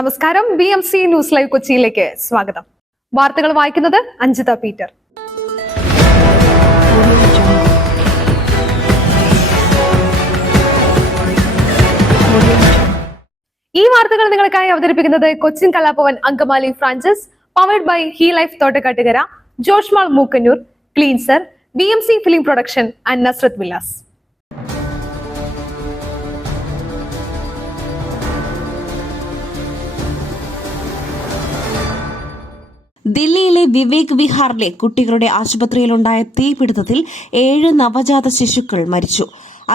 നമസ്കാരം. BMC news live കൊച്ചിയിലേക്ക് സ്വാഗതം. വാർത്തകൾ വായിക്കുന്നത് അഞ്ജിത പീറ്റർ. ഈ വാർത്തകൾ നിങ്ങൾക്കായി അവതരിപ്പിക്കുന്നത് Cochin Kalabhavan Angamaly franchise, powered by He Life Thottakattukara, Joshmall Mookkannoor, cleanser, BMC film production and Nazrath Vilas. ദില്ലിയിലെ വിവേക് വിഹാറിലെ കുട്ടികളുടെ ആശുപത്രിയിലുണ്ടായ തീപിടുത്തത്തിൽ 7 നവജാത ശിശുക്കൾ മരിച്ചു.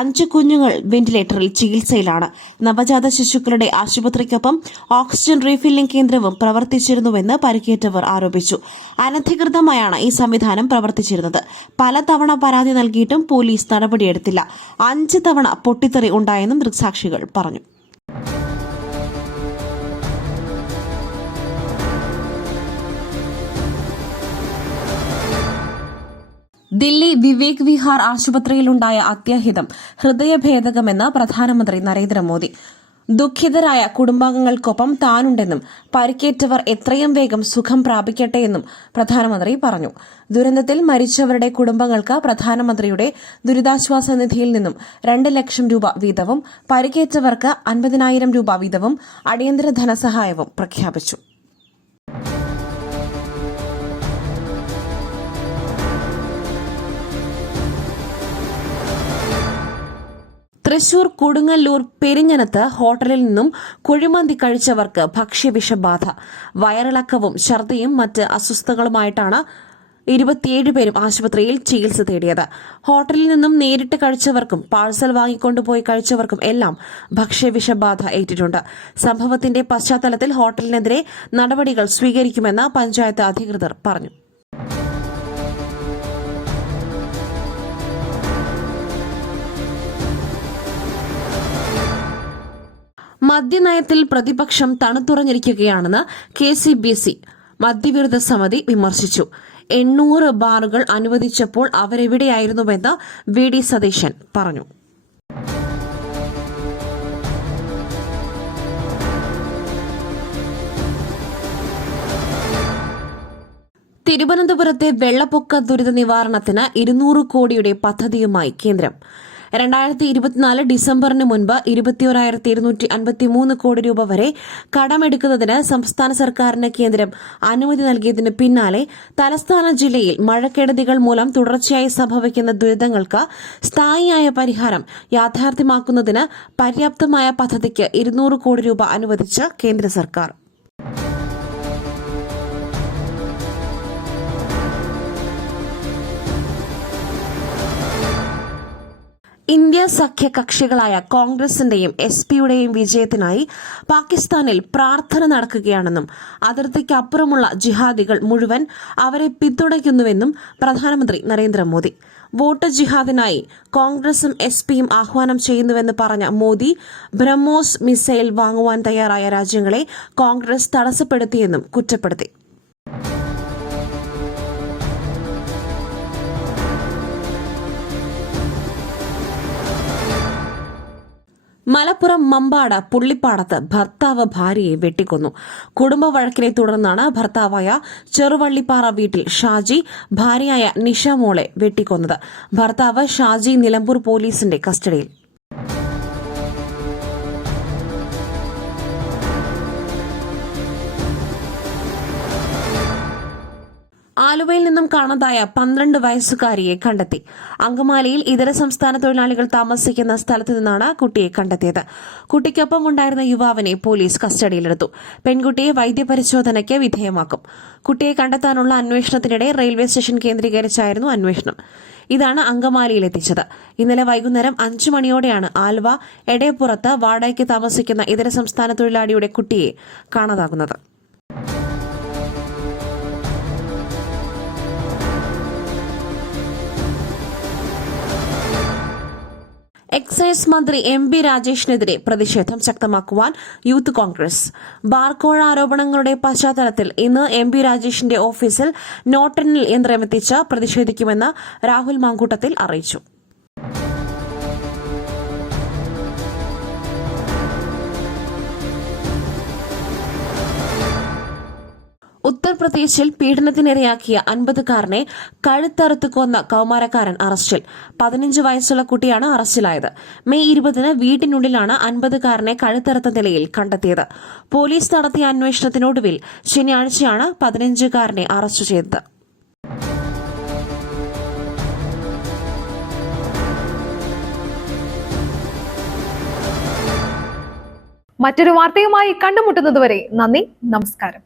5 കുഞ്ഞുങ്ങൾ വെന്റിലേറ്ററിൽ ചികിത്സയിലാണ്. നവജാത ശിശുക്കളുടെ ആശുപത്രിക്കൊപ്പം ഓക്സിജൻ റീഫില്ലിംഗ് കേന്ദ്രവും പ്രവർത്തിച്ചിരുന്നുവെന്ന് പരിക്കേറ്റവർ ആരോപിച്ചു. അനധികൃതമായാണ് ഈ സംവിധാനം പ്രവർത്തിച്ചിരുന്നത്. പലതവണ പരാതി നൽകിയിട്ടും പോലീസ് നടപടിയെടുത്തില്ല. 5 തവണ പൊട്ടിത്തെറി ഉണ്ടായെന്നും ദൃക്സാക്ഷികൾ പറഞ്ഞു. ദില്ലി വിവേക് വിഹാർ ആശുപത്രിയിലുണ്ടായ അത്യാഹിതം ഹൃദയഭേദകമെന്ന് പ്രധാനമന്ത്രി നരേന്ദ്രമോദി. ദുഃഖിതരായ കുടുംബാംഗങ്ങൾക്കൊപ്പം താനുണ്ടെന്നും പരിക്കേറ്റവർ എത്രയും വേഗം സുഖം പ്രാപിക്കട്ടെയെന്നും പ്രധാനമന്ത്രി പറഞ്ഞു. ദുരന്തത്തിൽ മരിച്ചവരുടെ കുടുംബങ്ങൾക്ക് പ്രധാനമന്ത്രിയുടെ ദുരിതാശ്വാസ നിധിയിൽ നിന്നും 2 ലക്ഷം രൂപ വീതവും പരിക്കേറ്റവർക്ക് 50,000 രൂപ വീതവും അടിയന്തര ധനസഹായവും പ്രഖ്യാപിച്ചു. തൃശൂർ കൊടുങ്ങല്ലൂർ പെരിഞ്ഞനത്ത് ഹോട്ടലിൽ നിന്നും കുഴിമന്തി കഴിച്ചവർക്ക് ഭക്ഷ്യവിഷബാധ. വയറിളക്കവും ഛർദിയും മറ്റ് അസ്വസ്ഥതകളുമായിട്ടാണ് 27 പേരും ആശുപത്രിയിൽ ചികിത്സ തേടിയത്. ഹോട്ടലിൽ നിന്നും നേരിട്ട് കഴിച്ചവർക്കും പാഴ്സൽ വാങ്ങിക്കൊണ്ടുപോയി കഴിച്ചവർക്കും എല്ലാം ഭക്ഷ്യവിഷബാധ ഏറ്റിട്ടുണ്ട്. സംഭവത്തിന്റെ പശ്ചാത്തലത്തിൽ ഹോട്ടലിനെതിരെ നടപടികൾ സ്വീകരിക്കുമെന്ന് പഞ്ചായത്ത് അധികൃതർ പറഞ്ഞു. മദ്യനയത്തിൽ പ്രതിപക്ഷം തണുത്തുറഞ്ഞിരിക്കുകയാണെന്ന് KCBC മദ്യവിരുദ്ധ സമിതി വിമർശിച്ചു. 800 ബാറുകൾ അനുവദിച്ചപ്പോൾ അവരെവിടെയായിരുന്നുവെന്ന് VD സതീശൻ പറഞ്ഞു. തിരുവനന്തപുരത്തെ വെള്ളപ്പൊക്ക ദുരിത നിവാരണത്തിന് 200 കോടിയുടെ പദ്ധതിയുമായി കേന്ദ്രം. 2024 ഡിസംബറിന് മുൻപ് 21,253 കോടി രൂപ വരെ കടമെടുക്കുന്നതിന് സംസ്ഥാന സർക്കാരിന് കേന്ദ്രം അനുമതി നൽകിയതിന് പിന്നാലെ തലസ്ഥാന ജില്ലയിൽ മഴക്കെടുതികൾ മൂലം തുടർച്ചയായി സംഭവിക്കുന്ന ദുരിതങ്ങൾക്ക് സ്ഥായിയായ പരിഹാരം യാഥാർത്ഥ്യമാക്കുന്നതിന് പര്യാപ്തമായ പദ്ധതിക്ക് 200 കോടി രൂപ അനുവദിച്ച് കേന്ദ്ര സർക്കാർ. ഇന്ത്യ സഖ്യ കക്ഷികളായ കോൺഗ്രസിന്റെയും SPയുടെയും വിജയത്തിനായി പാകിസ്ഥാനിൽ പ്രാർത്ഥന നടക്കുകയാണെന്നും അതിർത്തിക്കപ്പുറമുള്ള ജിഹാദികൾ മുഴുവൻ അവരെ പിന്തുണയ്ക്കുന്നുവെന്നും പ്രധാനമന്ത്രി നരേന്ദ്രമോദി. വോട്ട് ജിഹാദിനായി കോൺഗ്രസും SPയും ആഹ്വാനം ചെയ്യുന്നുവെന്ന് പറഞ്ഞ മോദി ബ്രഹ്മോസ് മിസൈൽ വാങ്ങുവാൻ തയ്യാറായ രാജ്യങ്ങളെ കോൺഗ്രസ് തടസ്സപ്പെടുത്തിയെന്നും കുറ്റപ്പെടുത്തി. മലപ്പുറം മമ്പാട് പുള്ളിപ്പാടത്ത് ഭർത്താവ് ഭാര്യയെ വെട്ടിക്കൊന്നു. കുടുംബ വഴക്കിനെ തുടർന്നാണ് ഭർത്താവായ ചെറുവള്ളിപ്പാറ വീട്ടിൽ ഷാജി ഭാര്യയായ നിഷ മോളെ വെട്ടിക്കൊന്നത്. ഭർത്താവ് ഷാജി നിലമ്പൂർ പോലീസിന്റെ കസ്റ്റഡിയിൽ. ആലുവയിൽ നിന്നും കാണാതായ 12 വയസ്സുകാരിയെ കണ്ടെത്തി. അങ്കമാലിയിൽ ഇതര സംസ്ഥാന തൊഴിലാളികൾ താമസിക്കുന്ന സ്ഥലത്തു നിന്നാണ് കുട്ടിയെ കണ്ടെത്തിയത്. കുട്ടിക്കൊപ്പം ഉണ്ടായിരുന്ന യുവാവിനെ പോലീസ് കസ്റ്റഡിയിലെടുത്തു. പെൺകുട്ടിയെ വൈദ്യപരിശോധനയ്ക്ക് വിധേയമാക്കും. കുട്ടിയെ കണ്ടെത്താനുള്ള അന്വേഷണത്തിനിടെ റെയിൽവേ സ്റ്റേഷൻ കേന്ദ്രീകരിച്ചായിരുന്നു അന്വേഷണം. ഇതാണ് അങ്കമാലിയിലെത്തിച്ചത്. ഇന്നലെ വൈകുന്നേരം 5 മണിയോടെയാണ് ആലുവ എടയപ്പുറത്ത് വാടകയ്ക്ക് താമസിക്കുന്ന ഇതര സംസ്ഥാന തൊഴിലാളിയുടെ കുട്ടിയെ കാണാതാകുന്നത്. എക്സൈസ് മന്ത്രി MB രാജേഷിനെതിരെ പ്രതിഷേധം ശക്തമാക്കുവാൻ യൂത്ത് കോൺഗ്രസ്. ബാർകോഴ ആരോപണങ്ങളുടെ പശ്ചാത്തലത്തിൽ ഇന്ന് MB രാജേഷിന്റെ ഓഫീസിൽ നോട്ടെണ്ണൽ യന്ത്രമെത്തിച്ച് പ്രതിഷേധിക്കുമെന്ന് രാഹുൽ മാങ്കൂട്ടത്തിൽ അറിയിച്ചു. ഉത്തർപ്രദേശിൽ പീഡനത്തിനിരയാക്കിയ 50-കാരനെ കഴുത്തറുത്ത് കൊന്ന കൌമാരക്കാരൻ അറസ്റ്റിൽ. 15 വയസ്സുള്ള കുട്ടിയാണ് അറസ്റ്റിലായത്. മെയ് 20-ന് വീട്ടിനുള്ളിലാണ് 50-കാരനെ കഴുത്തറുത്ത നിലയിൽ കണ്ടെത്തിയത്. പോലീസ് നടത്തിയ അന്വേഷണത്തിനൊടുവിൽ ശനിയാഴ്ചയാണ് 15-കാരനെ അറസ്റ്റ് ചെയ്തത്. മറ്റൊരു വാർത്തയുമായി കണ്ടുമുട്ടുന്നതുവരെ നന്ദി, നമസ്കാരം.